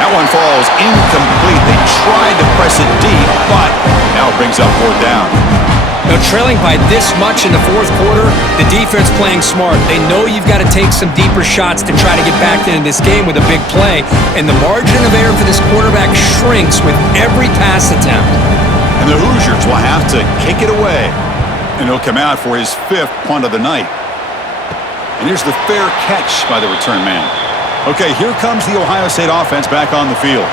That one falls incomplete. They tried to press it deep, but now it brings up fourth down. Now, trailing by this much in the fourth quarter, the defense playing smart. They know you've got to take some deeper shots to try to get back into this game with a big play, and the margin of error for this quarterback shrinks with every pass attempt. And the Hoosiers will have to kick it away, and he'll come out for his 5th punt of the night. And here's the fair catch by the return man. Okay, here comes the Ohio State offense back on the field.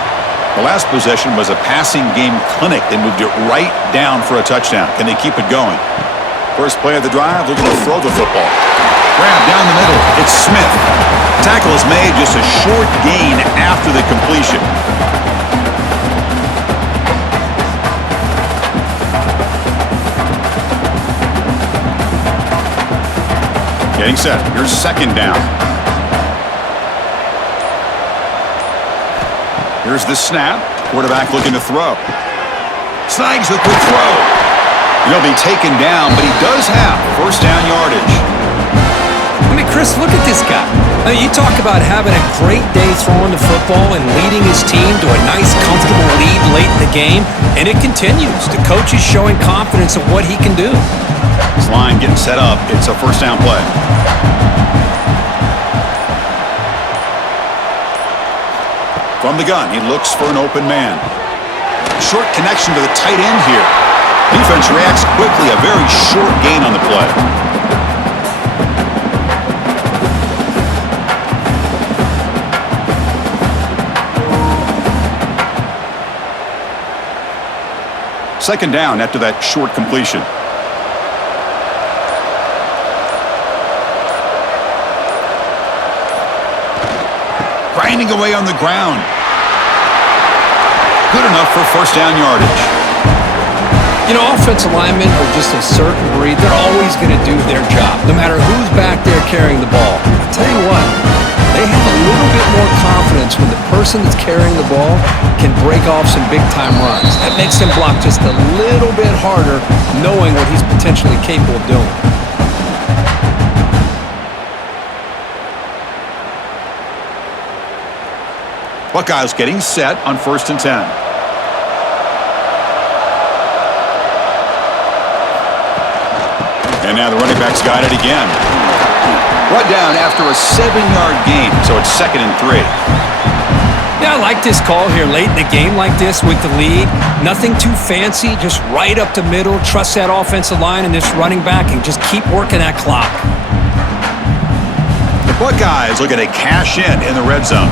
The last possession was a passing game clinic. They moved it right down for a touchdown. Can they keep it going? First play of the drive, looking to throw the football. Grab down the middle. It's Smith. Tackle is made, just a short gain after the completion. Getting set. Here's second down. Here's the snap. Quarterback looking to throw. Snags the quick throw. He'll be taken down, but he does have first down yardage. Chris, look at this guy. I mean, you talk about having a great day throwing the football and leading his team to a nice, comfortable lead late in the game, and it continues. The coach is showing confidence of what he can do. This line getting set up. It's a first down play. From the gun, he looks for an open man. Short connection to the tight end here. Defense reacts quickly. A very short gain on the play. Second down after that short completion. Grinding away on the ground. Good enough for first down yardage. You know, offensive linemen are just a certain breed. They're always going to do their job, no matter who's back there carrying the ball. I'll tell you what, they have a little bit more confidence when the person that's carrying the ball can break off some big-time runs. That makes him block just a little bit harder, knowing what he's potentially capable of doing. Buckeyes getting set on 1st and 10. And now the running back's got it again. Brought down after a 7-yard gain, so it's 2nd and 3. Yeah, I like this call here late in the game like this with the lead. Nothing too fancy, just right up the middle. Trust that offensive line and this running back and just keep working that clock. The Buckeyes looking to cash in the red zone.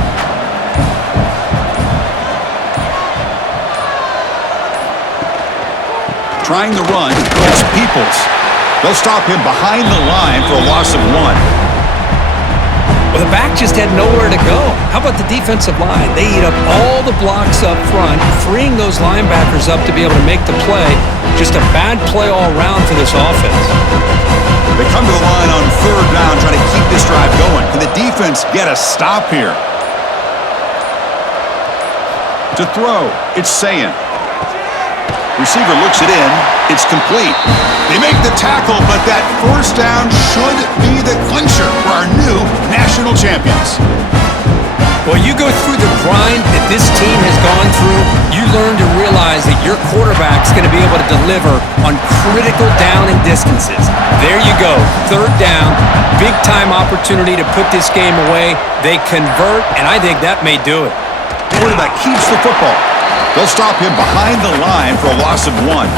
Trying the run, it's Peoples. They'll stop him behind the line for a loss of 1. Well, the back just had nowhere to go. How about the defensive line? They eat up all the blocks up front, freeing those linebackers up to be able to make the play. Just a bad play all around for this offense. They come to the line on 3rd down, trying to keep this drive going. Can the defense get a stop here? To throw, it's Sayin. Receiver looks it in. It's complete. They make the tackle, but that first down should be the clincher for our new national champions. Well, you go through the grind that this team has gone through, you learn to realize that your quarterback's going to be able to deliver on critical down and distances. There you go, 3rd down, big-time opportunity to put this game away. They convert, and I think that may do it. The quarterback keeps the football. They'll stop him behind the line for a loss of 1.